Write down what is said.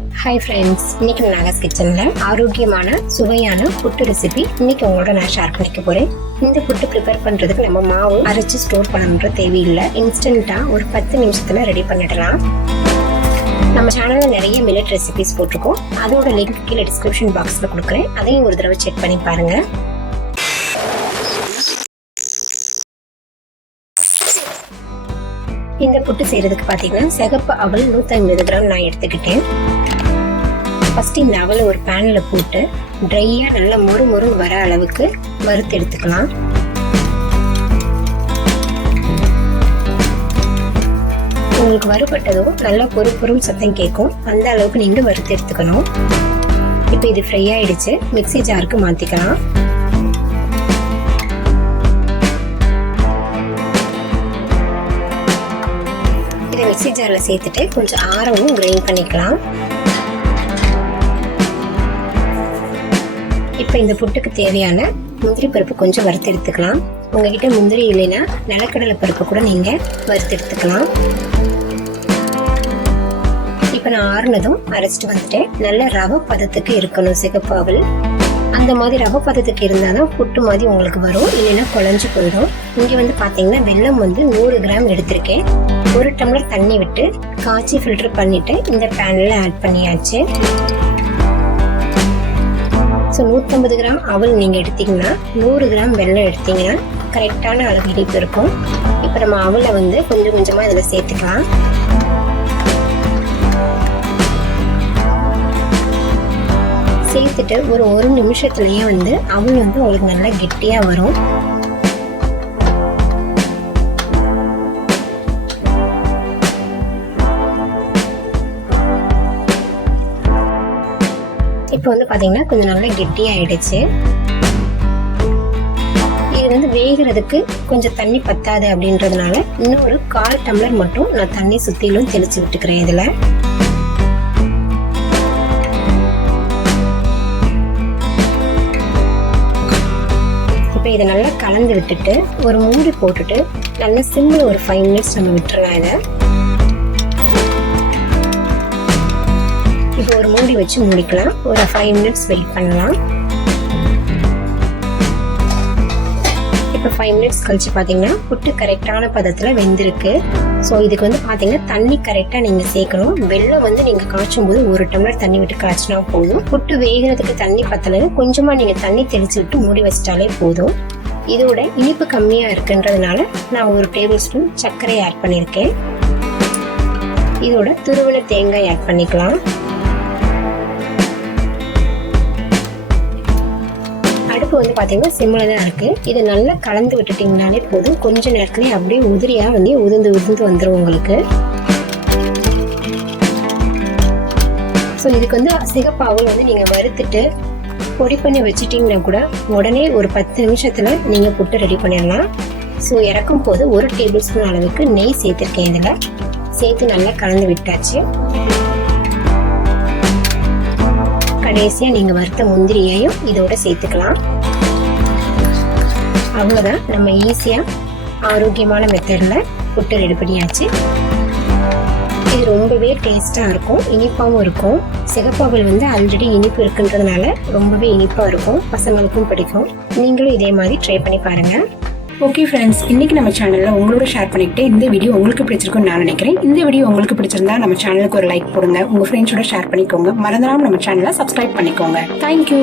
Hi friends, இன்னைக்கு நாகஸ் கிச்சன்ல ஆரோக்கியமான சுவையான புட்டு ரெசிபி இன்னைக்கு உங்களோட நான் ஷேர் பண்ணிக்க போறேன். இந்த புட்டு ப்ரிப்பேர் பண்றதுக்கு நம்ம மாவு அரைச்சு ஸ்டோர் பண்ணணும்ன்ற தேவையில்லை. இன்ஸ்டன்ட்டா ஒரு 10 நிமிஷத்துல ரெடி பண்ணிடலாம். நம்ம சேனல்ல நிறைய மில்லட் ரெசிபிஸ் போட்டிருக்கோம். அதோட லிங்க் கீழே டிஸ்கிரிப்ஷன் பாக்ஸ்ல கொடுக்குறேன். அதையும் ஒரு தடவை செக் பண்ணி பாருங்க. இந்த புட்டு செய்யறதுக்கு பாத்தீங்கன்னா சிகப்பு அவல் 150 கிராம் நான் எடுத்துக்கிட்டேன். ஃபர்ஸ்ட் இந்த அவலை ஒரு பேன்ல போட்டு ட்ரையா நல்லா மொறு வர அளவுக்கு வறுத்து எடுத்துக்கலாம். உங்களுக்கு வறுபட்டதும் நல்லா பொறும் சத்தம் கேட்கும். அந்த அளவுக்கு நீங்க வறுத்து எடுத்துக்கணும். இப்போ இது ஃப்ரை ஆயிடுச்சு. மிக்ஸி ஜாருக்கு மாத்திக்கலாம். இதை மிக்ஸி ஜார்ல சேர்த்துட்டு கொஞ்சம் ஆரவும் கிரைண்ட் பண்ணிக்கலாம். இப்போ இந்த புட்டுக்கு தேவையான முந்திரி பருப்பு கொஞ்சம் வறுத்து எடுத்துக்கலாம். உங்ககிட்ட முந்திரி இல்லைன்னா நிலக்கடலை பருப்பு கூட நீங்க வறுத்து எடுத்துக்கலாம். இப்போ நான் ஆறுனதும் அரைச்சிட்டு வந்துட்டேன். நல்ல ரவை பதத்துக்கு இருக்கணும் சிகப்பு அவல். அந்த மாதிரி ரவை பதத்துக்கு இருந்தாதான் புட்டு மாதிரி உங்களுக்கு வரும், இல்லைன்னா குழஞ்சு போயிடும். இங்க வந்து பாத்தீங்கன்னா வெல்லம் வந்து 100 கிராம் எடுத்திருக்கேன். 1 டம்ளர் தண்ணி விட்டு காய்ச்சி ஃபில்டர் பண்ணிட்டு இந்த பேன்ல ஆட் பண்ணியாச்சு. 150 கிராம் அவல் நீங்க எடுத்தீங்கன்னா 100 கிராம் வெல்லம் எடுத்தீங்கன்னா கரெக்டான அளவு இனிப்பு இருக்கும். இப்ப நம்ம அவலை வந்து கொஞ்சம் கொஞ்சமா இதுல சேர்த்துக்கலாம். சேர்த்துட்டு ஒரு நிமிஷத்துலயே வந்து அவல் வந்து உங்களுக்கு நல்லா கெட்டியா வரும். இப்போ வந்து பாத்தீங்கன்னா கொஞ்சம் நல்லா கெட்டியாயிடுச்சு. இது வந்து வேகிறதுக்கு கொஞ்சம் தண்ணி பத்தாது அப்படின்றதுனால இன்னும் ஒரு 1/4 டம்ளர் மட்டும் நான் தண்ணி சுத்திலும் தெளிச்சு விட்டுக்கிறேன். இதுல இப்போ இதை நல்லா கலந்து விட்டுட்டு ஒரு மூடி போட்டுட்டு நல்லா சிம்ல ஒரு 5 மினிட்ஸ் நம்ம விட்டுறலாம். இதை இப்போ ஒரு மூடி வச்சு மூடிக்கலாம். ஒரு 5 மினிட்ஸ் வெயிட் பண்ணலாம். இப்போ 5 மினிட்ஸ் கழிச்சு பாத்தீங்கன்னா புட்டு கரெக்டான பதத்துல வெந்திருக்கு. ஸோ இதுக்கு வந்து பாத்தீங்கன்னா தண்ணி கரெக்டா நீங்க சேர்க்கணும். வெல்லம் வந்து நீங்க காய்ச்சும் போது 1 டம்ளர் தண்ணி விட்டு காய்ச்சினா போதும். புட்டு வேகிறதுக்கு தண்ணி பத்தல கொஞ்சமா நீங்க தண்ணி தெளிச்சு விட்டு மூடி வச்சிட்டாலே போதும். இதோட இனிப்பு கம்மியா இருக்குன்றதுனால நான் 1 டேபிள் ஸ்பூன் சர்க்கரை ஆட் பண்ணிருக்கேன். இதோட துருவன தேங்காய் ஆட் பண்ணிக்கலாம். அடுப்பு வந்து பாத்தீங்கன்னா சிம்ல தான் இருக்கு. இதை நல்லா கலந்து விட்டுட்டீங்கனாலே போதும். கொஞ்ச நேரத்துலயே அப்படியே உதிரியா வந்து உதிர்ந்து வந்துடும் உங்களுக்கு. ஸோ இதுக்கு வந்து சிகப்பு அவல் வந்து நீங்க வறுத்துட்டு பொடி பண்ணி வச்சுட்டீங்கன்னா கூட உடனே ஒரு 10 நிமிஷத்துல நீங்க புட்டு ரெடி பண்ணிடலாம். ஸோ இறக்கும் போது 1 டேபிள் ஸ்பூன் அளவுக்கு நெய் சேர்த்திருக்கேன். இதுல சேர்த்து நல்லா கலந்து விட்டாச்சு. கடைசியா நீங்க வறுத்த முந்திரியையும் இதோட சேர்த்துக்கலாம். அவ்வளவுதான், நம்ம ஈஸியா ஆரோக்கியமான மெத்தட்ல புட்டு ரெடி பண்ணியாச்சு. இது ரொம்பவே டேஸ்டா இருக்கும், இனிப்பாவும் இருக்கும். சிகப்பாவல் வந்து ஆல்ரெடி இனிப்பு இருக்குன்றதுனால ரொம்பவே இனிப்பா இருக்கும், பசங்களுக்கும் பிடிக்கும். நீங்களும் இதே மாதிரி ட்ரை பண்ணி பாருங்க. ஓகே ஃப்ரெண்ட்ஸ், இன்னைக்கு நம்ம சேனல்ல உங்களோட ஷேர் பண்ணிக்கிட்டு இந்த வீடியோ உங்களுக்கு பிடிச்சிருக்கும்னு நான் நினைக்கிறேன். இந்த வீடியோ உங்களுக்கு பிடிச்சிருந்தா நம்ம சேனலுக்கு ஒரு லைக் போடுங்க, உங்க ஃப்ரெண்ட்ஸோட ஷேர் பண்ணிக்கோங்க. மறந்துடாம நம்ம சேனலை சப்ஸ்கிரைப் பண்ணிக்கோங்க. தேங்க்யூ.